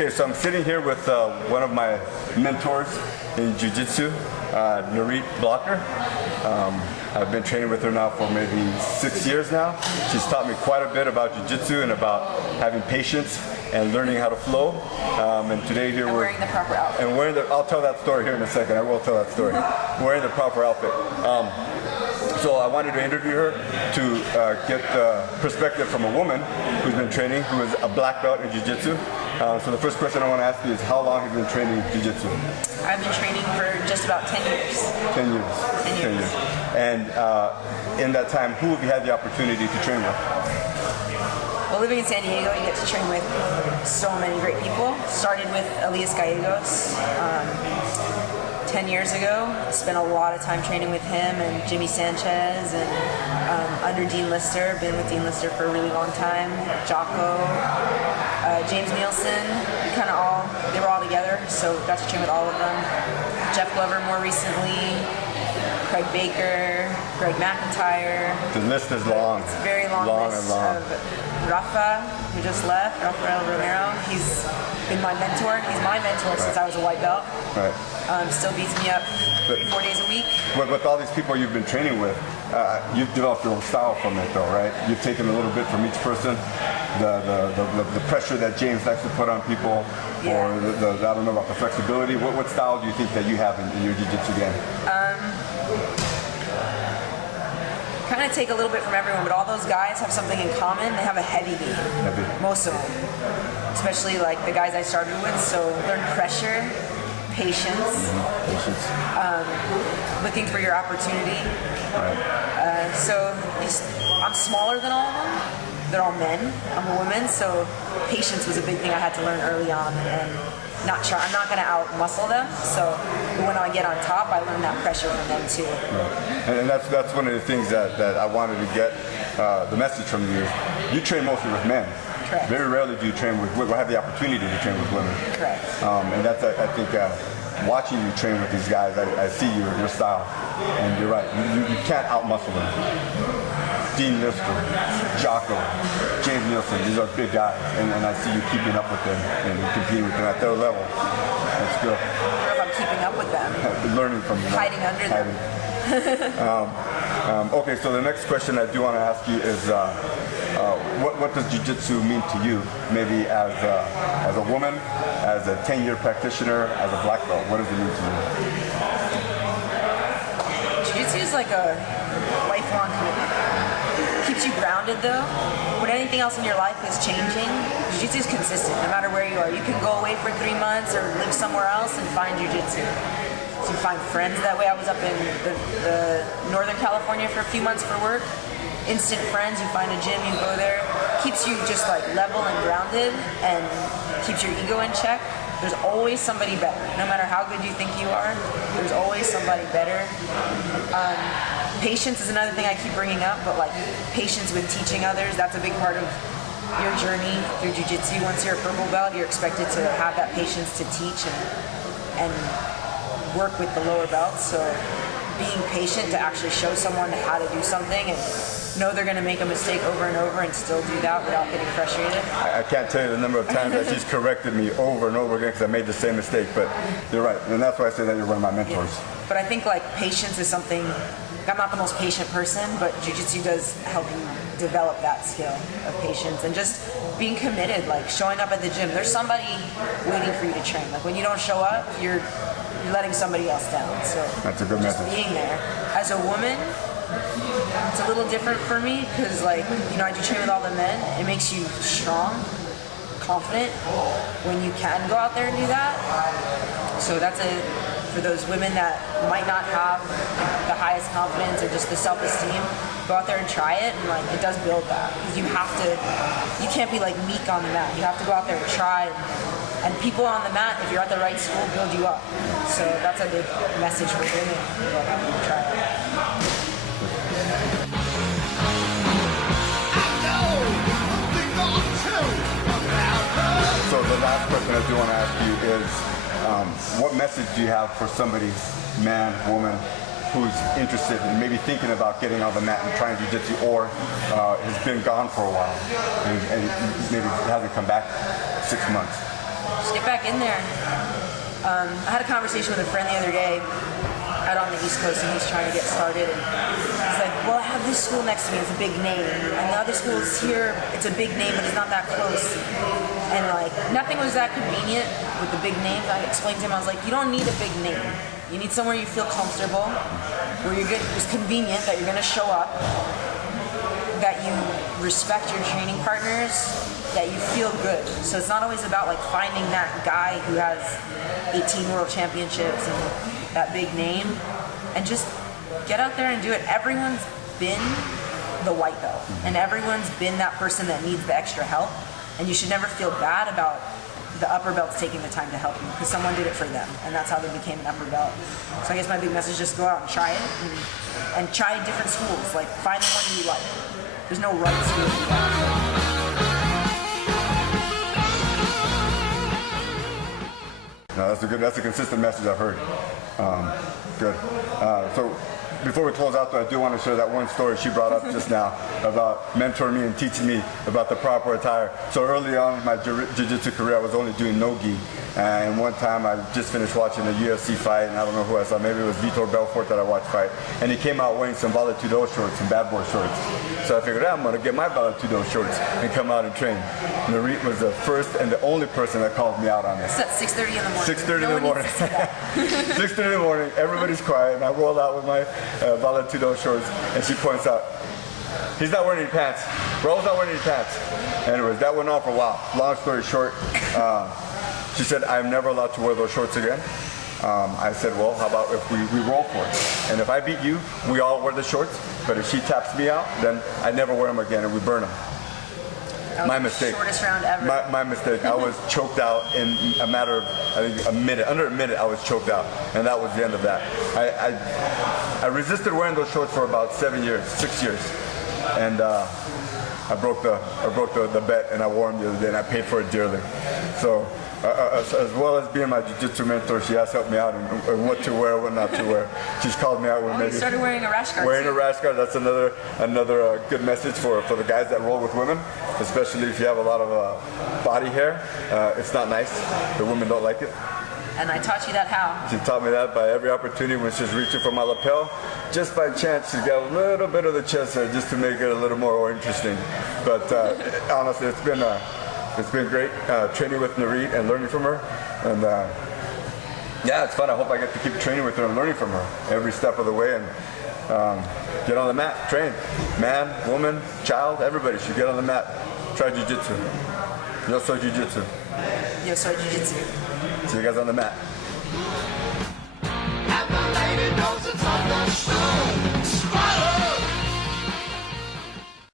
Okay, so I'm sitting here with one of my mentors in Jiu Jitsu, Narit Blocker. I've been training with her now for maybe 6 years now. She's taught me quite a bit about Jiu Jitsu and about having patience and learning how to flow. And today here we're wearing the proper outfit. And wearing the, I'll tell that story here in a second. I will tell that story. Wearing the proper outfit. So I wanted to interview her to get the perspective from a woman who's been training, who is a black belt in Jiu Jitsu. So the first question I want to ask you is, how long have you been training Jiu Jitsu? I've been training for just about 10 years. 10 years. 10 years. And in that time, who have you had the opportunity to train with? Well, living in San Diego, you get to train with so many great people. Started with Elias Gallegos 10 years ago. Spent a lot of time training with him and Jimmy Sanchez and under Dean Lister. Been with Dean Lister for a really long time. Jocko, James Nielsen, they were all together, so got to train with all of them. Jeff Glover more recently, Craig Baker, Greg McIntyre. The list is long. It's a very long list of Rafa, who just left, Rafael Romero. He's been my mentor. He's my mentor since I was a white belt. Right. Still beats me up 3-4 days a week. With all these people you've been training with, you've developed your own style from it though, right? You've taken a little bit from each person. The pressure that James likes to put on people, or I don't know about the flexibility. What style do you think that you have in your jiu-jitsu game? Kind of take a little bit from everyone, but all those guys have something in common. They have a heavy game. Heavy. Most of them. Especially like the guys I started with, so learn pressure, patience, looking for your opportunity. Right. So I'm smaller than all of them. They're all men. I'm a woman, so patience was a big thing I had to learn early on. And I'm not going to out-muscle them, so when I get on top, I learn that pressure from them too. Right. And that's one of the things that I wanted to get the message from you. You train mostly with men. Correct. Very rarely do you train with, or have the opportunity to train with women. Correct. And that's, I think, watching you train with these guys, I see your style. And you're right, you can't out-muscle them. Dean Lister, Jocko, James Nielsen, these are big guys, and I see you keeping up with them and competing with them at their level. That's good. I don't know if I'm keeping up with them. Learning from them. Hiding under them. Okay, so the next question I do want to ask you is, what does Jiu Jitsu mean to you? Maybe as a woman, as a 10-year practitioner, as a black belt, what does it mean to you? Jiu Jitsu is like a lifelong commitment. Keeps you grounded though. When anything else in your life is changing, Jiu Jitsu is consistent no matter where you are. You can go away for 3 months or live somewhere else and find Jiu Jitsu. So you find friends that way. I was up in the Northern California for a few months for work. Instant friends, you find a gym, you go there. Keeps you just like level and grounded and keeps your ego in check. There's always somebody better. No matter how good you think you are, there's always somebody better. Patience is another thing I keep bringing up, but like patience with teaching others, that's a big part of your journey through Jiu Jitsu. Once you're a purple belt, you're expected to have that patience to teach and work with the lower belts. So being patient to actually show someone how to do something and know they're going to make a mistake over and over and still do that without getting frustrated. I can't tell you the number of times that she's corrected me over and over again because I made the same mistake, but you're right, and that's why I say that you're one of my mentors. Yeah. But I think like patience is something, I'm not the most patient person, but Jiu Jitsu does help you develop that skill of patience and just being committed, like showing up at the gym. There's somebody waiting for you to train. Like when you don't show up, you're letting somebody else down. So that's a good just message. Being there. As a woman, it's a little different for me because like, I do train with all the men. It makes you strong, confident when you can go out there and do that. So that's for those women that might not have the highest confidence or just the self-esteem, go out there and try it, and like it does build that. You can't be like meek on the mat. You have to go out there and try, and people on the mat, if you're at the right school, build you up. So that's a big message for women. Go out there and try it. So the last question I do want to ask you is, what message do you have for somebody, man, woman, who's interested in maybe thinking about getting on the mat and trying Jiu Jitsu, or has been gone for a while and maybe hasn't come back 6 months? Just get back in there. I had a conversation with a friend the other day out on the East Coast, and he's trying to get started. And he's like, well, I have this school next to me, it's a big name. And the other school is here, it's a big name, but it's not that close. And like, nothing was that convenient with the big names. I explained to him, I was like, you don't need a big name. You need somewhere you feel comfortable, where you're good, it's convenient that you're gonna show up, that you respect your training partners, that you feel good. So it's not always about like finding that guy who has 18 world championships and that big name, and just get out there and do it. Everyone's been the white belt, and everyone's been that person that needs the extra help, and you should never feel bad about the upper belts taking the time to help you, because someone did it for them, and that's how they became an upper belt. So I guess my big message is just go out and try it, and try different schools. Like, find the one you like. There's no right school. No, that's a consistent message I've heard. Good. So before we close out, though, I do want to share that one story she brought up just now about mentoring me and teaching me about the proper attire. So early on in my jiu-jitsu career, I was only doing no gi. And one time I just finished watching a UFC fight, and I don't know who I saw, maybe it was Vitor Belfort that I watched fight. And he came out wearing some Vale Tudo shorts and bad boy shorts. So I figured, I'm going to get my Vale Tudo shorts and come out and train. Narit was the first and the only person that called me out on this. It's at 6:30 in the morning. 6:30 in the morning. 6:30 in the morning, everybody's quiet, and I roll out with my Vale Tudo shorts, and she points out, he's not wearing any pants. Raul's not wearing any pants. Anyways, that went on for a while. Long story short, she said, I'm never allowed to wear those shorts again. I said, well, how about if we roll for it? And if I beat you, we all wear the shorts, but if she taps me out, then I never wear them again, and we burn them. My mistake. Shortest round ever. My mistake. I was choked out in a matter of, I think, a minute. Under a minute, I was choked out, and that was the end of that. I resisted wearing those shorts for about 6 years, and I broke the bet, and I wore them the other day, and I paid for it dearly. So, as well as being my jiu-jitsu mentor, she has helped me out in what to wear, what not to wear. She's called me out when maybe you started wearing a rash guard. Wearing a rash guard, that's another good message for the guys that roll with women, especially if you have a lot of body hair. It's not nice. The women don't like it. And I taught you that how? She taught me that by every opportunity when she's reaching for my lapel. Just by chance, she's got a little bit of the chest hair just to make it a little more interesting. But honestly, it's been great training with Narit and learning from her. And yeah, it's fun. I hope I get to keep training with her and learning from her every step of the way. And get on the mat, train. Man, woman, child, everybody should get on the mat. Try jiu-jitsu. YOSOYJIUJITSU. YOSOYJIUJITSU. See you guys on the mat. And the lady knows it's